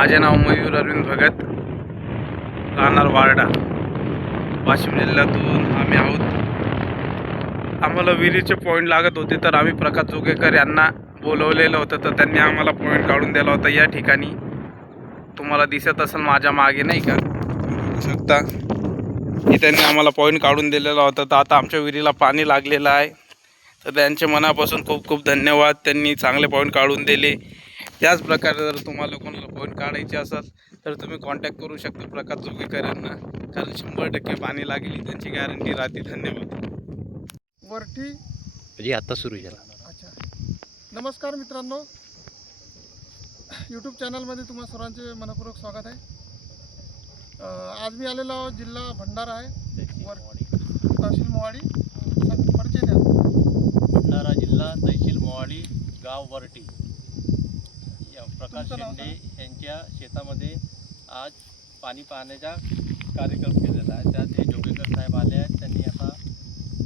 माझे नाव मयूर अरविंद भगत, राहणार वारडा, वाशिम जिल्ह्यातून आम्ही आहोत. आम्हाला विहिरीचे पॉईंट लागत होते, तर आम्ही प्रकाश जोगेकर यांना बोलवलेलं होतं, तर त्यांनी आम्हाला पॉईंट काढून दिला होता. या ठिकाणी तुम्हाला दिसत असेल माझ्या मागे नाही का, बघू शकता की त्यांनी आम्हाला पॉईंट काढून दिलेला होता. तर आता आमच्या विहिरीला पाणी लागलेलं आहे, तर त्यांचे मनापासून खूप खूप धन्यवाद. त्यांनी चांगले पॉईंट काढून दिले. त्याच प्रकारे जर तुम्हाला कोणाला पॉईंट काढायचे असेल तर तुम्ही कॉन्टॅक्ट करू शकता प्रकाश जोगेकर यांना, कारण 100% पाणी लागेल त्यांची गॅरंटी राहते. धन्यवाद. वरठी म्हणजे आता सुरू झाला. अच्छा, नमस्कार मित्रांनो, यूट्यूब चॅनलमध्ये तुम्हा सर्वांचे मनपूर्वक स्वागत आहे. आज मी आलेलो आहोत, जिल्हा भंडारा आहे, तहसील मोहाडी. परिचय द्या. भंडारा जिल्हा, तहसील मोहाडी, गाव वरटी. प्रकाश शेंडे यांच्या शेतामध्ये आज पाणी पाहण्याचा कार्यक्रम केलेला आहे. त्यात हे जोगेकर साहेब आले आहेत. त्यांनी आता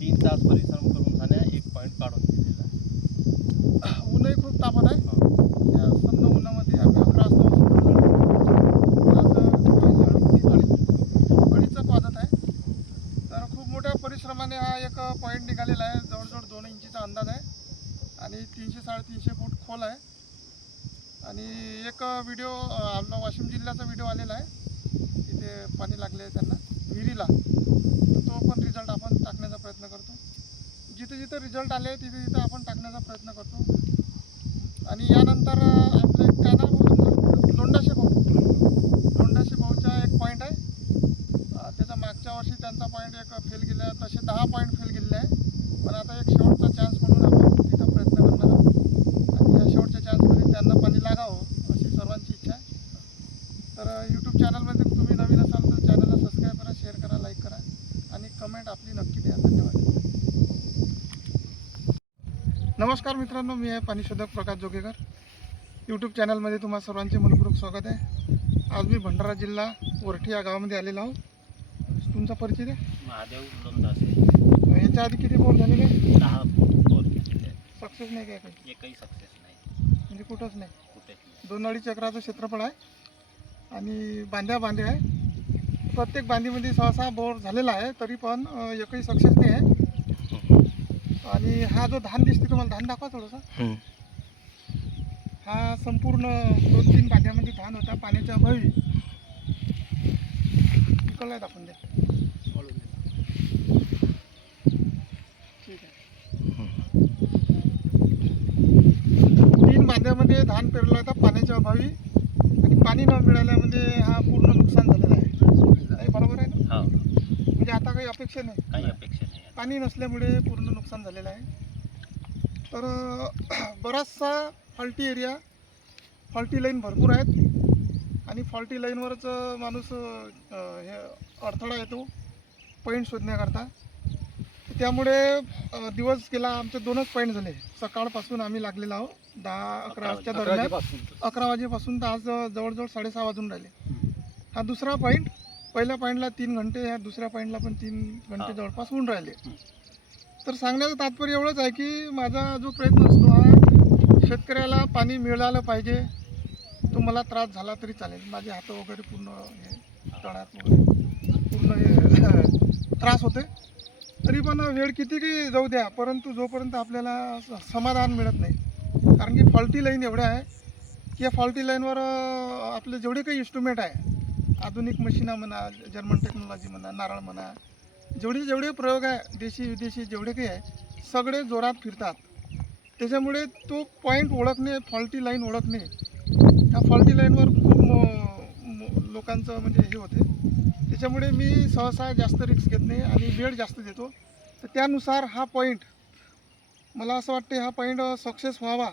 3 तास परिश्रम करून झाल्या एक पॉईंट काढून दिलेला आहे. ऊनही खूप तापत आहे. या सन्न उन्हामध्ये आम्ही 11 वाजता वाजत आहे. तर खूप मोठ्या परिश्रमाने हा एक पॉईंट निघालेला आहे. जवळजवळ 2 इंचीचा अंदाज आहे आणि 300-350 फूट खोल आहे. आणि एक व्हिडिओ आमचा वाशिम जिल्ह्याचा व्हिडिओ आलेला आहे, तिथे पाणी लागले आहे त्यांना विहिरीला. तर तो पण रिझल्ट आपण टाकण्याचा प्रयत्न करतो. जिथे जिथे रिझल्ट आले तिथे तिथे आपण टाकण्याचा प्रयत्न करतो. आणि यानंतर आपले काय नाव लोंढाशे भाऊचा एक पॉईंट आहे. त्याचा मागच्या वर्षी त्यांचा पॉईंट एक फेल गेला, तसे 10 पॉईंट फेल गेलेले आहे. पण आता एक शेवटचा चान्स म्हणून आपण तिथं प्रयत्न करणार आहोत आणि या शेवटच्या चान्समध्ये त्यांना पाणी लागावं अशी सर्वांची इच्छा आहे. तर यूट्यूब चॅनलमध्ये तुम्ही नवीन असाल तर चॅनलला सबस्क्राईब करा, शेअर करा, लाईक करा आणि कमेंट आपली नक्की द्या. धन्यवाद. नमस्कार मित्रांनो, मी आहे पाणीशोधक प्रकाश जोगेकर. यूट्यूब चॅनलमध्ये तुम्हा सर्वांचे मनपूर्वक स्वागत आहे. आज मी भंडारा जिल्हा वरठी या गावामध्ये आलेलो आहोत. तुमचा परिचय द्या. महादेव लोंढासे. याच्या आधी किती बोर झालेले? 10 बोर केलेले आहेत. सक्सेस नाही काय काही? एकही सक्सेस नाही, म्हणजे कुठंच नाही. कुठेच नाही. 2-2.5 एकराचं क्षेत्रफळ आहे आणि बांध्या आहे. प्रत्येक बांधीमध्ये 6-6 बोर झालेला आहे, तरी पण एकही सक्सेस नाही आहे. आणि हा जो धान दिसते तुम्हाला, धान दाखवा थोडंसं. हा संपूर्ण 2-3 बांध्यामध्ये धान होता पाण्याच्या अभावी. इकडला दाखवून द्या. ठीक आहे. 3 बांध्यामध्ये धान पेरला होता पाण्याच्या अभावी, आणि पाणी न मिळाल्यामध्ये हा पूर्ण नुकसान झालेलं आहे. बरोबर आहे ना? म्हणजे आता काही अपेक्षा नाही, काही अपेक्षा नाही. पाणी नसल्यामुळे पूर्ण नुकसान झालेलं आहे. तर बराचसा फॉल्टी एरिया, फॉल्टी लाईन भरपूर आहेत आणि फॉल्टी लाईनवरच माणूस हे अडथळा येतो पॉईंट शोधण्याकरता. त्यामुळे दिवस गेला, आमचे 2च पॉईंट झाले. सकाळपासून आम्ही लागलेलो आहोत 10-11 वाजच्या दरम्यान, 11 वाजेपासून तर आज जवळजवळ 6:30 वाजून राहिले. हा दुसरा पॉईंट. पहिल्या पॉईंटला 3 घंटे, ह्या दुसऱ्या पॉईंटला पण 3 घंटे जवळपास होऊन राहिले. तर सांगण्याचं तात्पर्य एवढंच आहे की माझा जो प्रयत्न असतो हा शेतकऱ्याला पाणी मिळालं पाहिजे. तो मला त्रास झाला तरी चालेल, माझे हात वगैरे पूर्ण हे तळ्यात वगैरे पूर्ण हे त्रास होते, तरी पण वेळ किती की जाऊ द्या, परंतु जोपर्यंत आपल्याला समाधान मिळत नाही. कारण की फॉल्टी लाईन एवढ्या आहे की या फॉल्टी लाईनवर आपले जेवढे काही इन्स्ट्रुमेंट आहे, आधुनिक मशीना म्हणा, जर्मन टेक्नॉलॉजी म्हणा, नारळ म्हणा, जेवढे प्रयोग आहे देशी विदेशी जेवढे काही आहे सगळे जोरात फिरतात. त्याच्यामुळे तो पॉईंट ओळखणे, फॉल्टी लाईन ओळखणे, ह्या फॉल्टी लाईनवर खूप लोकांचं म्हणजे हे होते. त्याच्यामुळे मी सहसा जास्त रिस्क घेत नाही आणि वेळ जास्त देतो. तर त्यानुसार हा पॉईंट मला असं वाटते हा पॉईंट सक्सेस व्हावा.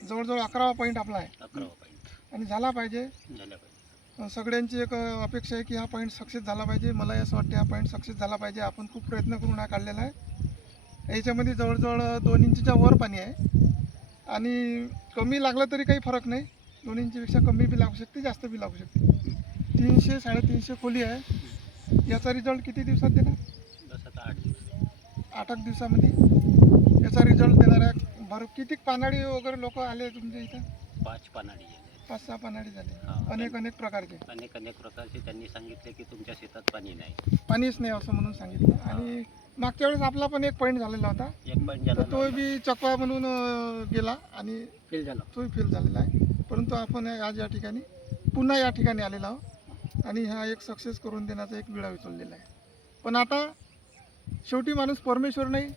जवळजवळ 11वा पॉईंट आपला आहे. 11वा पॉईंट आणि झाला पाहिजे. सगळ्यांची एक अपेक्षा आहे की हा पॉईंट सक्सेस झाला पाहिजे. मलाही असं वाटते हा पॉईंट सक्सेस झाला पाहिजे. आपण खूप प्रयत्न करून हा काढलेला आहे. याच्यामध्ये जवळजवळ 2 इंचीच्या वर पाणी आहे आणि कमी लागलं तरी काही फरक नाही. 2 इंचीपेक्षा कमी बी लागू शकते, जास्त बी लागू शकते. 300-350 खोली आहे. याचा रिझल्ट किती दिवसात देणार? 8 दिवसामध्ये याचा रिझल्ट देणार आहे. किती पानाडी वगैरे लोक आले तुमच्या इथं? 5 पानाडी. 5-6 पानाडी झाले, हा. अनेक प्रकारचे. अनेक प्रकारचे त्यांनी सांगितले की तुमच्या शेतात पाणी नाही. पाणीच नाही असं म्हणून सांगितलं. आणि मागच्या वेळेस आपला पण एक पॉईंट झालेला होता, एक पण तर झाला तो बी चकवा म्हणून गेला आणि फेल झाला. तोही फेल झालेला आहे. परंतु आपण आज या ठिकाणी पुन्हा या ठिकाणी आलेलो आहोत आणि हा एक सक्सेस करून देण्याचा एक विडा उचललेला आहे. पण आता शेवटी माणूस परमेश्वर नाही,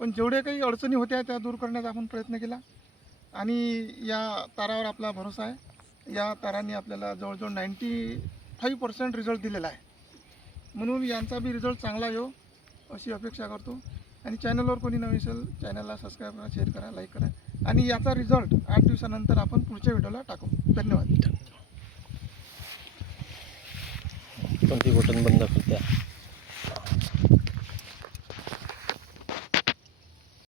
पण जेवढे काही अडचणी होत्या त्या दूर करण्याचा आपण प्रयत्न केला आणि या तारावर आपला भरोसा आहे. या तारांनी आपल्याला जवळजवळ 95% रिझल्ट दिलेला आहे. म्हणून यांचा बी रिझल्ट चांगला येऊ अशी अपेक्षा करतो. आणि चॅनलवर कोणी नवीन असेल चॅनलला सबस्क्राईब करा, शेअर करा, लाईक करा. आणि याचा रिझल्ट 8 दिवसानंतर आपण पुढच्या व्हिडिओला टाकू. धन्यवाद. कोणती बटन बंद करत्या.